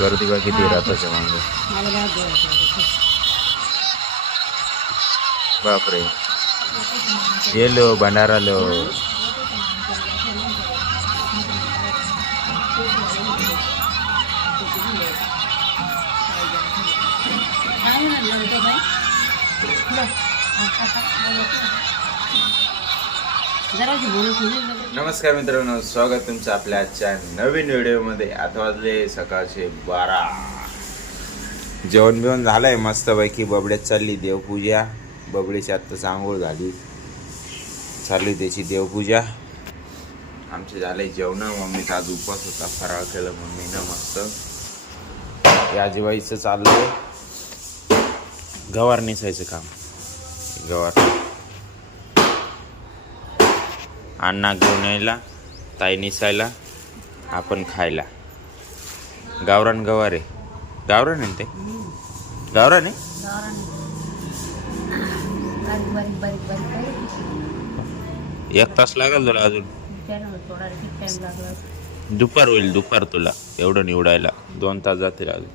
गर्दी बा किती राहताच्या मागे. बापरे, येलो भंडारा लो. नमस्कार मित्रांनो, स्वागत तुमचं आपल्या आजच्या नवीन व्हिडिओमध्ये. आता वाजले सकाळचे 12. जेवण बिवण झालंय मस्तपैकी. बबड्यात चालली देवपूजा. बबडीची आत्ताच आंघोळ झाली, चालली त्याची देवपूजा. आमचे झाले जेवण. मम्मीचा आज उपवास होता, फराळ केलं मम्मीनं मस्त. या आजीबाईचं चाललंय गवार नेसायचं काम. गवार अण्णा घेऊन यायला, ताई निसायला, आपण खायला. गावरान गवार आहे. गावरान आहे ते, गावरान आहे. एक तास लागेल तुला अजून. दुपार होईल, दुपार तुला एवढं निवडायला 2 तास जातील अजून.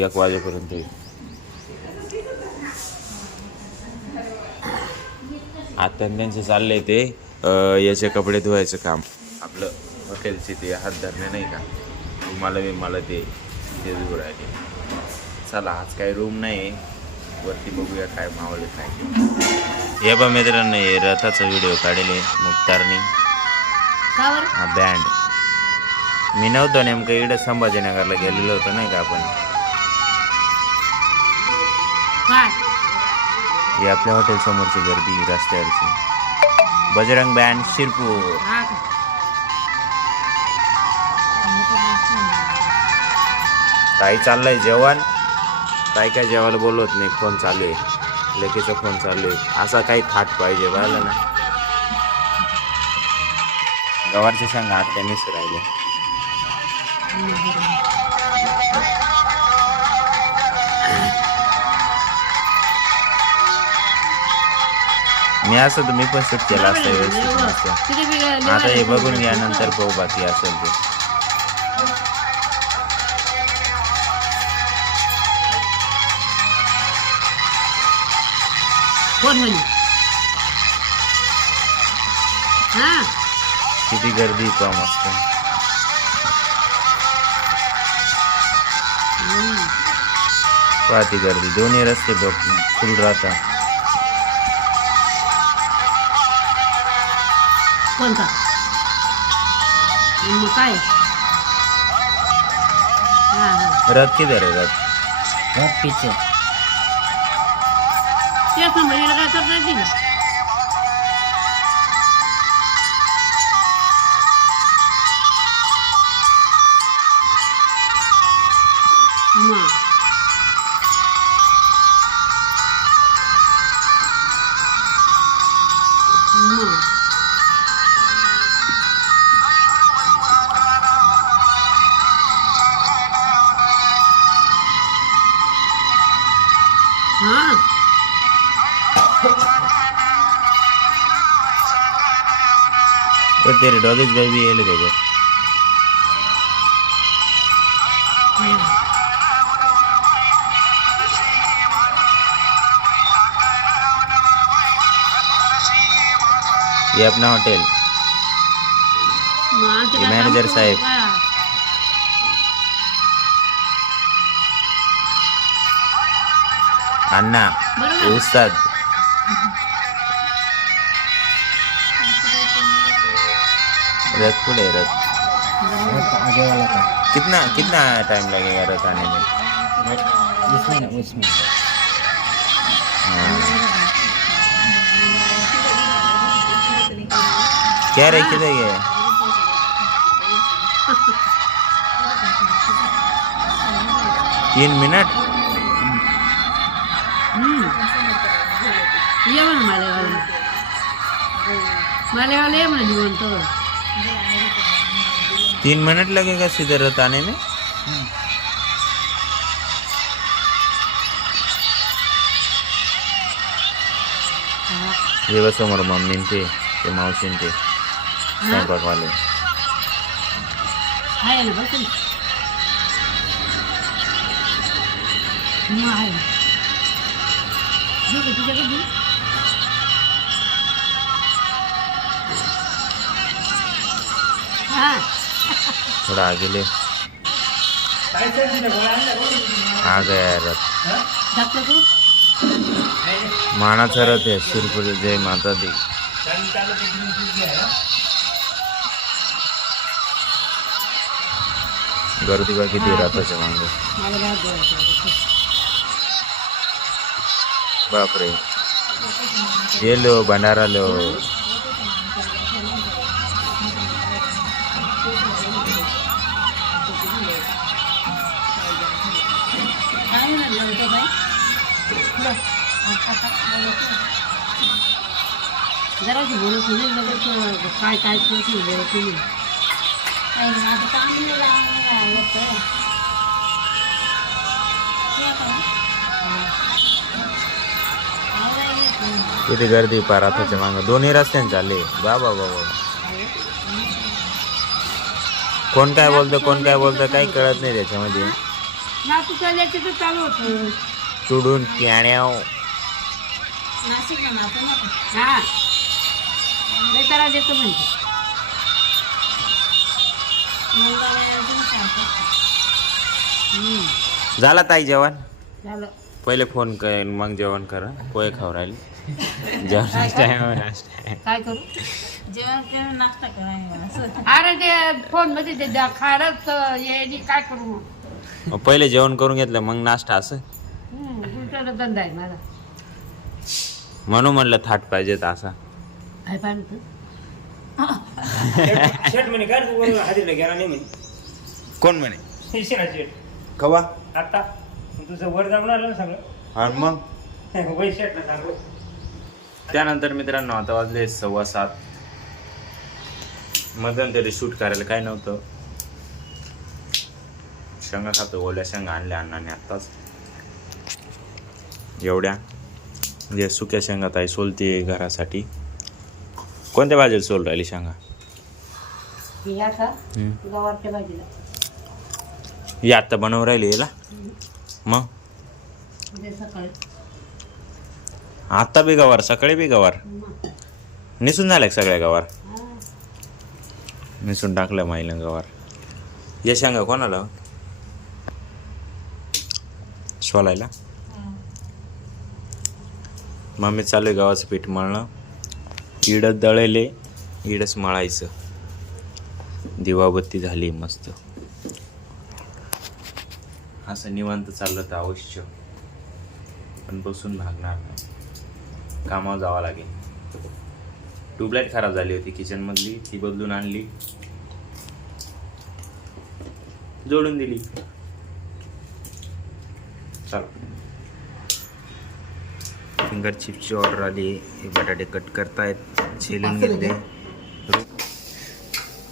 1 वाजेपर्यंत येईल. आता त्यांचं चाललंय ते याचे कपडे धुवायचं काम. आपलं हॉटेलचे ते हात धरणे नाही का, मला ते धुवू राहिले. चला, आज काही रूम नाही, वरती बघूया काय मावळे काय. हे बा मित्रांनो, हे रथाचा व्हिडिओ काढले मुक्तारनी. हा बँड मी नव्हतो नेमकं इकडे संभाजीनगरला गेलेलो होतो नाही का आपण. हे आपल्या हॉटेल समोरची गर्दी रस्त्यावरची. बजरंग बँड शिरपूर. ताई चाललंय जेवण. ताई काय जेवायला बोलवत नाही, फोन चालू आहे, लेकीचा फोन चालू आहे. असा काही थाट पाहिजे बघायला ना. गवारच्या संग हात त्यांनीच राहिले. मी असं तर मी पण सेट केला असता व्यवस्थित. आता हे बघून घ्या, नंतर पाहू बाकी असेल ते. किती गर्दी पाहा मस्त. पाहती गर्दी, दोन्ही रस्ते फुल राहतात. कोणता काय रथ किधर है? रथ पीछे तेच नंबर काय करता येईल. तो तेरे डॉगेज भाई भी ये लगेगा. ये अपना होटल, ये मैनेजर साहेब. अन्ना उस्ताद. रथ पुढे रथ आगे वाला का कितना टाइम लगेगा रथ आने में? उसमें क्या रे किधर ये? तीन मिनट. ये मालेवाले ये म्हणे म्हणतो. 3 मिनट लगेगा सीधे रथ आने में. ये बस समोर मम्मी ते मावशीन ते स्वयंपाकवाले आहे ना बस मग आहे ठीक आहे तुझ्याकडे दे. हा थोड़ा आगे ले आ गया रथ डॉक्टर करू मानाचा रथ आहे शिरपूर जय माता दी गर्दी बा किती रथाच्या मागे मला काय बोलायचं बापरे ये लो भंडारा लो काय नाही लागलं बाई जराशी बोलत नाही लगेच काय काय तुम्ही किती गर्दी पा रथाच्या मागे दोन्ही रस्त्याने चालले बाबा बाबा कोण काय बोलतं काही कळत नाही त्याच्यामध्ये नातू चालल्याचे तर चालू होतं चुडून प्याण्याव नाशिकला नातू हा लय त्रास देतो म्हणजे झाला ताई जेवण झालं पहिले फोन कर मग जेवण कर पोहे खाऊ राहिले जेवण टाइम काय करू जेवण करून नाश्ता करायला अरे ते फोन मध्ये ते खायलाच येणे काय करू मग पहिले जेवण करून घेतलं मग नाश्ता असं उलटा धंदा आहे माझा म्हणून म्हणलं थाट पाहिजे असा काय पाहिजे शेट म्हणे काय तू बरोबर हाजीरला गेला नाही म्हणे कोण म्हणे शेणा शेट कवा आता तुझं वर जाऊन आलं ना सगळं आणि मग वै शेटला सांगू त्यानंतर मित्रांनो आता वाजले 7:15 मध्यंतरी शूट करायला काय नव्हतं शेंगा खातो ओल्या शेंगा आणल्या अण्णाने आत्ताच एवढ्या म्हणजे सुक्या शेंगा ताई सोलते घरासाठी कोणत्या भाजीला सोल राहिली शेंगा या का गवारच्या भाजीला ही आत्ता बनवून राहिली याला मग उद्या सकाळी आत्ता बी गवार सकाळी बी गवार मग. निसून झाल्या का सगळ्या गवार हा. निसून टाकलं माईला गवार या शेंगा कोणाला सोलायला मम्मी चालू आहे गव्हाचं पीठ मळणं इडच दळले इडच मळायचं दिवाबत्ती झाली मस्त असं निवांत चाललं तर अवश्य पण बसून भागणार नाही कामावर जावं लागेल ट्यूबलाईट खराब झाली होती किचनमधली ती बदलून आणली जोडून दिली चल फिंगर चिप्सची ऑर्डर आली हे बटाटे कट करतायत छेलून घेतले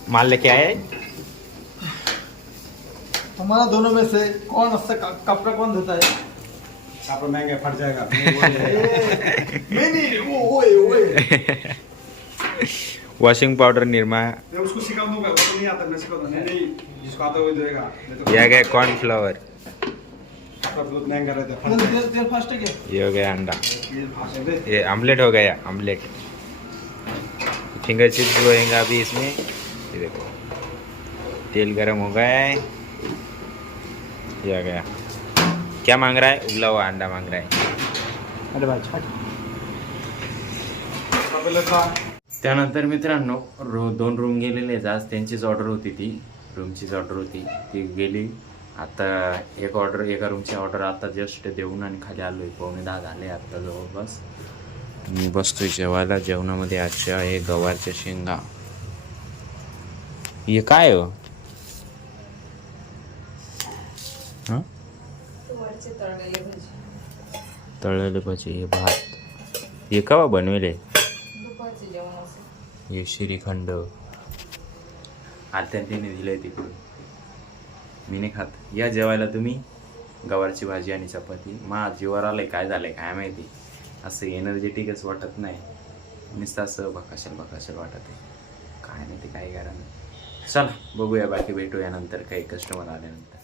माल लेके आए हमारा दोनों में से कौन कपड़ा कौन धोता है कपड़ा महंगा फट जाएगा नहीं वो ओए ओए वॉशिंग पाउडर निर्मा मैं उसको सिखा दूंगा उसको नहीं आता मैं सिखा दूंगा नहीं जिसको आता वही देगा नहीं तो या गया कॉर्नफ्लावर आपका बहुत महंगा रहता है तेल फट तेल तेल फास्ट है क्या ये हो गया अंडा ये भाषण दे ये आमलेट हो गया आमलेट फिंगर चिप्स होएगा अभी इसमें ये देखो तेल गरम हो गया है ये आ गया क्या मांग रहा है उबला हुआ अंडा मांग रहा है अरे भाई छट का त्यानंतर मित्रांनो 2 रूम गेलेले आहेत आज त्यांचीच ऑर्डर होती ती रूमचीच ऑर्डर होती ती गेली आता एका रूमची ऑर्डर आता जस्ट देऊन आणि खाली आलो आहे 9:45 झाले आता जवळपास मी बसतोय जेवायला जेवणामध्ये आजच्या आहे गवारच्या शेंगा हे काय हो हं? तळलेले भजी हे भात हे केव्हा बनवेले हे श्रीखंड आत्या तिने दिलंय तिकडून मी नाही खात या जेवायला तुम्ही गवारची भाजी आणि चपाती मा जीवावर आलंय काय झालंय काय माहिती असं एनर्जेटिकच वाटत नाही नुसतं असं बकाशल वाटत आहे काय नाही ते काही कारण चल बघूया बाकी भेटूया नंतर काही कस्टमर आल्यानंतर.